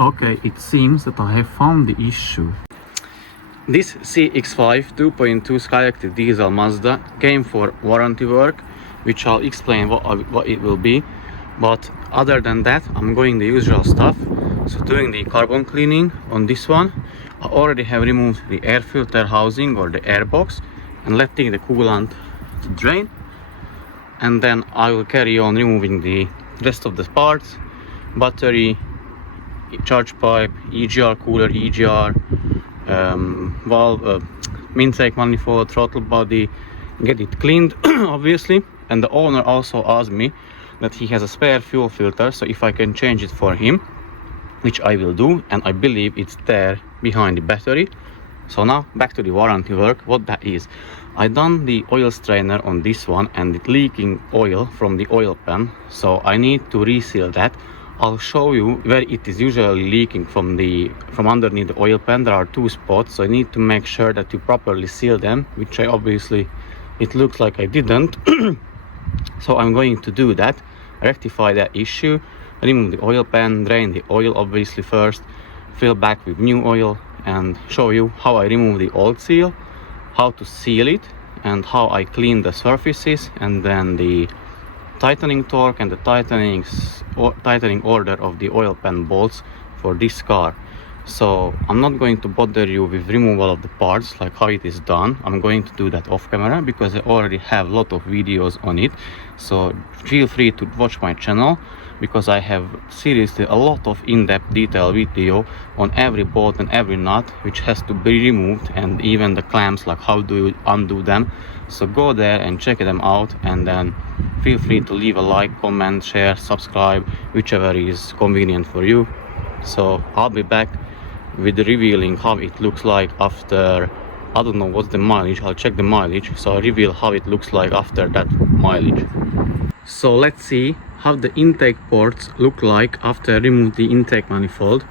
Okay, it seems that I have found the issue. This CX5 2.2 Skyactiv diesel Mazda came for warranty work, which I'll explain what it will be. But other than that, I'm going the usual stuff. So doing the carbon cleaning on this one. I already have removed the air filter housing or the air box and letting the coolant to drain. And then I will carry on removing the rest of the parts, battery, charge pipe, EGR cooler, EGR, valve, intake manifold, throttle body, get it cleaned obviously. And the owner also asked me that he has a spare fuel filter, so if I can change it for him, which I will do, and I believe it's there behind the battery. So now back to the warranty work. What that is, I done the oil strainer on this one and it's leaking oil from the oil pan, so I need to reseal that. I'll show you where it is usually leaking from underneath the oil pan. There are two spots, so I need to make sure that you properly seal them, which I obviously, it looks like I didn't. So I'm going to do that, rectify that issue, remove the oil pan, drain the oil obviously first, fill back with new oil, and show you how I remove the old seal, how to seal it, and how I clean the surfaces, and then the tightening torque and the tightening order of the oil pan bolts for this car. So I'm not going to bother you with removal of the parts like how it is done. I'm going to do that off camera because I already have a lot of videos on it. So feel free to watch my channel because I have seriously a lot of in-depth detail video on every bolt and every nut which has to be removed, and even the clamps, like how do you undo them. So go there and check them out, and then feel free to leave a like, comment, share, subscribe, whichever is convenient for you. So I'll be back with revealing how it looks like after, I don't know what's the mileage, I'll check the mileage, so I reveal how it looks like after that mileage. So let's see how the intake ports look like after I remove the intake manifold.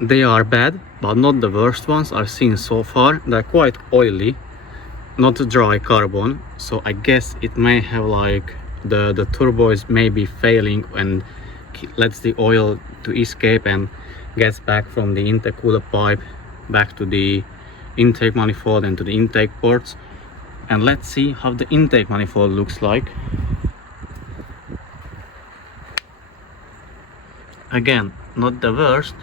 They are bad, but not the worst ones I've seen so far. They're quite oily, not dry carbon, so I guess it may have like the turbo is maybe failing and lets the oil to escape and gets back from the intercooler pipe back to the intake manifold and to the intake ports. And let's see how the intake manifold looks like. Again, not the worst,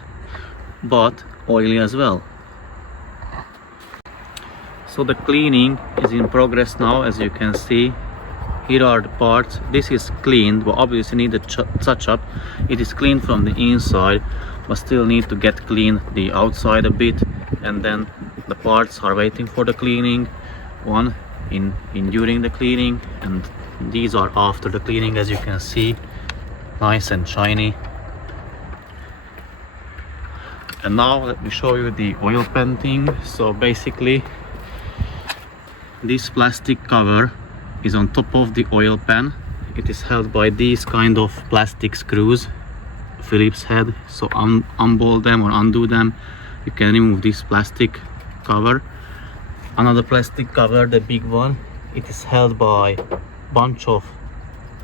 but oily as well. So the cleaning is in progress now, as you can see. Here are the parts. This is cleaned, but obviously need a touch up. It is cleaned from the inside, but still need to get clean the outside a bit. And then the parts are waiting for the cleaning. One in during the cleaning, and these are after the cleaning, as you can see, nice and shiny. And now let me show you the oil pan thing. So basically, this plastic cover is on top of the oil pan. It is held by these kind of plastic screws, Phillips head. So unbolt them or undo them, you can remove this plastic cover. Another plastic cover, the big one, it is held by bunch of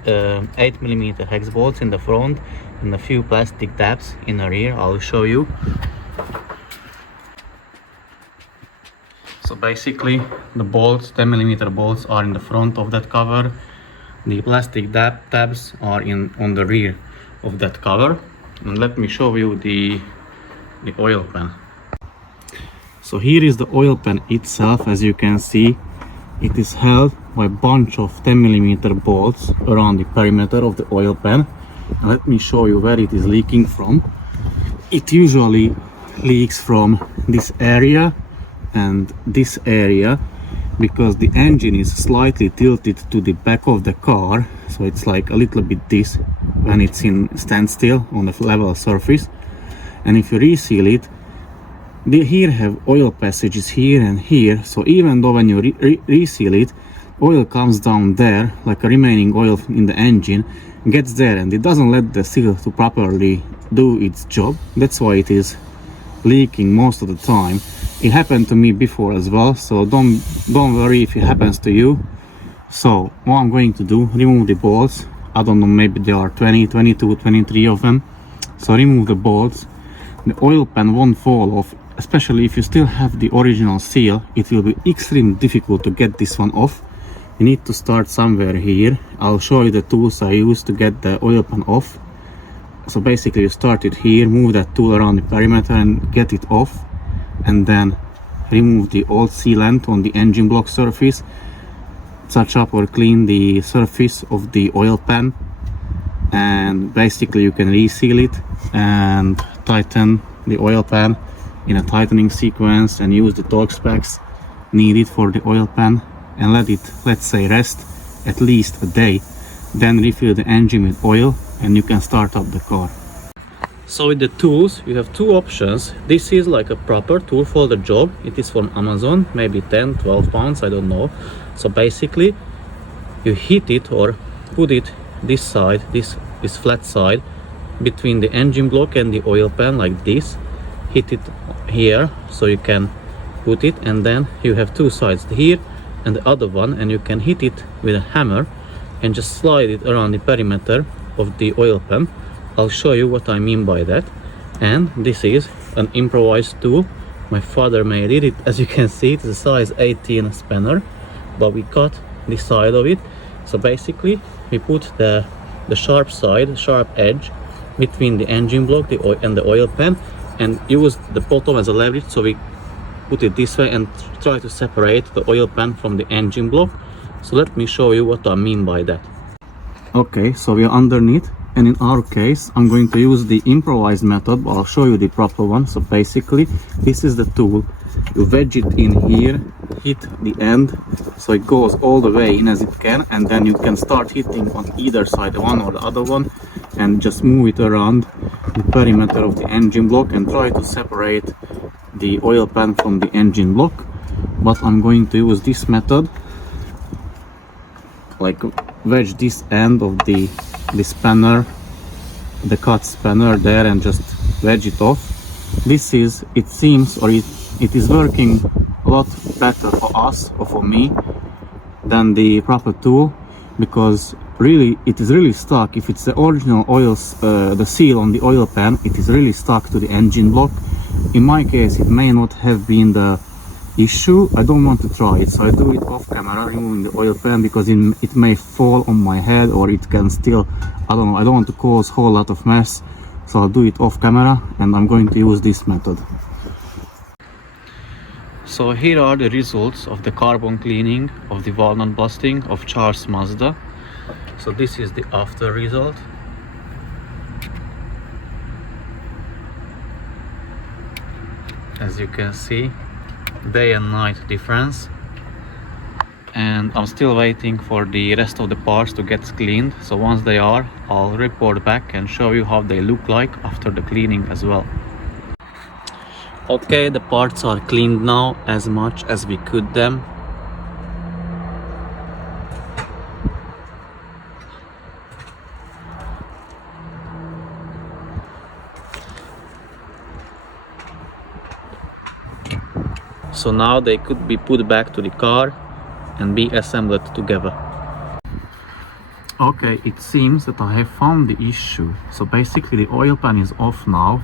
8mm hex bolts in the front and a few plastic tabs in the rear. I'll show you. So basically the bolts, 10mm bolts, are in the front of that cover. The plastic tabs are on the rear of that cover. And let me show you the oil pan. So here is the oil pan itself. As you can see, it is held by a bunch of 10mm bolts around the perimeter of the oil pan. And let me show you where it is leaking from. It usually leaks from this area and this area, because the engine is slightly tilted to the back of the car, so it's like a little bit this when it's in standstill on a level surface. And if you reseal it, here have oil passages here and here, so even though when you reseal it, oil comes down there, like a remaining oil in the engine gets there, and it doesn't let the seal to properly do its job. That's why it is leaking most of the time. It happened to me before as well, so don't worry if it happens to you. So what I'm going to do, remove the bolts. I don't know, maybe there are 20, 22, 23 of them. So remove the bolts. The oil pan won't fall off, especially if you still have the original seal. It will be extremely difficult to get this one off. You need to start somewhere here. I'll show you the tools I use to get the oil pan off. So basically you start it here, move that tool around the perimeter and get it off, and then remove the old sealant on the engine block surface, touch up or clean the surface of the oil pan, and basically you can reseal it and tighten the oil pan in a tightening sequence and use the torque specs needed for the oil pan and let it, let's say, rest at least a day. Then refill the engine with oil and you can start up the car. So with the tools you have two options. This is like a proper tool for the job. It is from Amazon, maybe 10-12 pounds, I don't know. So basically you hit it or put it this side, this flat side, between the engine block and the oil pan like this. Hit it here so you can put it, and then you have two sides here and the other one, and you can hit it with a hammer and just slide it around the perimeter of the oil pan. I'll show you what I mean by that. And this is an improvised tool. My father made it. As you can see, it's a size 18 spanner, but we cut the side of it. So basically we put the sharp side, sharp edge between the engine block and the oil pan, and use the bottom as a leverage. So we put it this way and try to separate the oil pan from the engine block. So let me show you what I mean by that. Okay, so we are underneath, and in our case I'm going to use the improvised method, but I'll show you the proper one. So basically this is the tool. You wedge it in here, hit the end so it goes all the way in as it can, and then you can start hitting on either side, one or the other one, and just move it around the perimeter of the engine block and try to separate the oil pan from the engine block. But I'm going to use this method, like wedge this end of the spanner, the cut spanner there, and just wedge it off. This is, it seems, or it is working a lot better for us or for me than the proper tool, because really it is really stuck. If it's the original oils, the seal on the oil pan, it is really stuck to the engine block. In my case it may not have been the issue. I don't want to try it, so I do it off camera, removing the oil pan, because it may fall on my head, or it can still, I don't know, I don't want to cause a whole lot of mess, so I'll do it off camera, and I'm going to use this method. So here are the results of the carbon cleaning of the walnut busting of Charles Mazda. So this is the after result. As you can see, day and night difference. And I'm still waiting for the rest of the parts to get cleaned. So once they are, I'll report back and show you how they look like after the cleaning as well. Okay, the parts are cleaned now as much as we could them. So now they could be put back to the car and be assembled together. Okay, it seems that I have found the issue. So basically the oil pan is off now,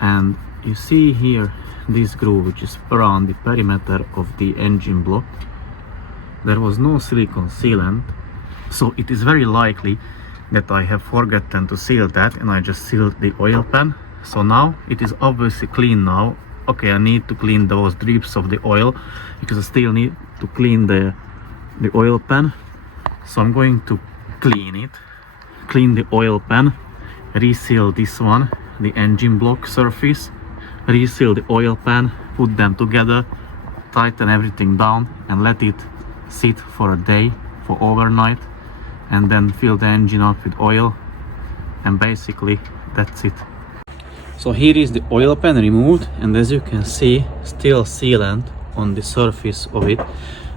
and you see here this groove which is around the perimeter of the engine block. There was no silicone sealant, so it is very likely that I have forgotten to seal that, and I just sealed the oil pan. So now it is obviously clean now. Okay, I need to clean those drips of the oil because I still need to clean the oil pan. So I'm going to clean it, clean the oil pan, reseal this one, the engine block surface, reseal the oil pan, put them together, tighten everything down and let it sit for a day, for overnight, and then fill the engine up with oil, and basically that's it. So here is the oil pan removed, and as you can see, still sealant on the surface of it.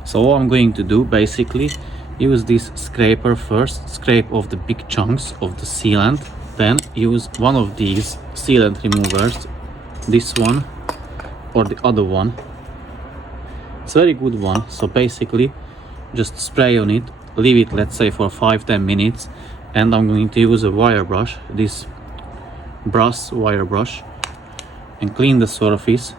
So what I'm going to do, basically use this scraper first, scrape off the big chunks of the sealant, then use one of these sealant removers, this one or the other one. It's a very good one. So basically just spray on it, leave it, let's say, for 5-10 minutes, and I'm going to use a wire brush, this brass wire brush, and clean the surface.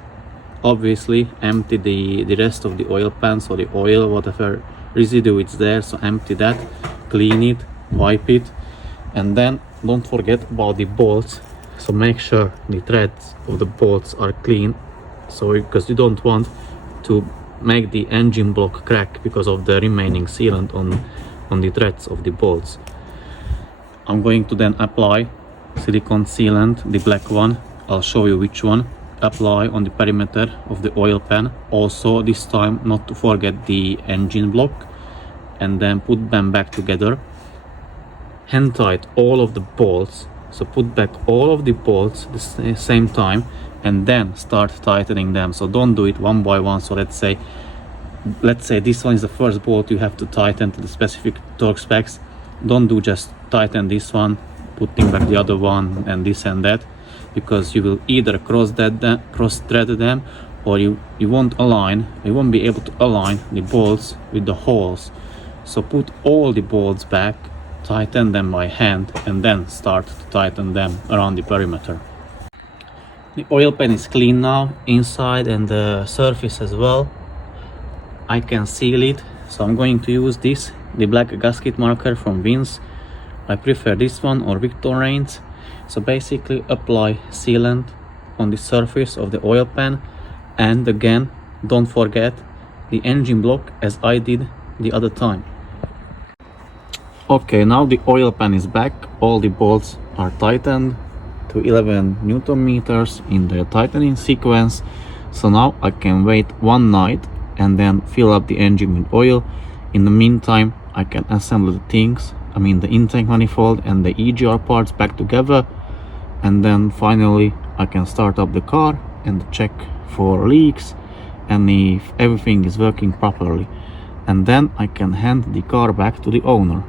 Obviously empty the rest of the oil pan, so the oil, whatever residue is there, so empty that, clean it, wipe it, and then don't forget about the bolts. So make sure the threads of the bolts are clean, so because you don't want to make the engine block crack because of the remaining sealant on the threads of the bolts. I'm going to then apply silicone sealant, the black one. I'll show you which one. Apply on the perimeter of the oil pan. Also this time not to forget the engine block, and then put them back together. Hand tight all of the bolts, so put back all of the bolts at the same time, and then start tightening them. So don't do it one by one. So let's say this one is the first bolt you have to tighten to the specific torque specs. Don't do just tighten this one, putting back the other one, and this and that, because you will either cross thread them, or you won't be able to align the bolts with the holes. So put all the bolts back, tighten them by hand, and then start to tighten them around the perimeter. The oil pan is clean now, inside and the surface as well. I can seal it, so I'm going to use this, the black gasket marker from Vince. I prefer this one or Victorine's. So basically apply sealant on the surface of the oil pan, and again don't forget the engine block as I did the other time. Okay, now the oil pan is back, all the bolts are tightened to 11 Newton meters in the tightening sequence. So now I can wait one night and then fill up the engine with oil. In the meantime I can assemble the things, the intake manifold and the EGR parts back together, and then finally I can start up the car and check for leaks and if everything is working properly, and then I can hand the car back to the owner.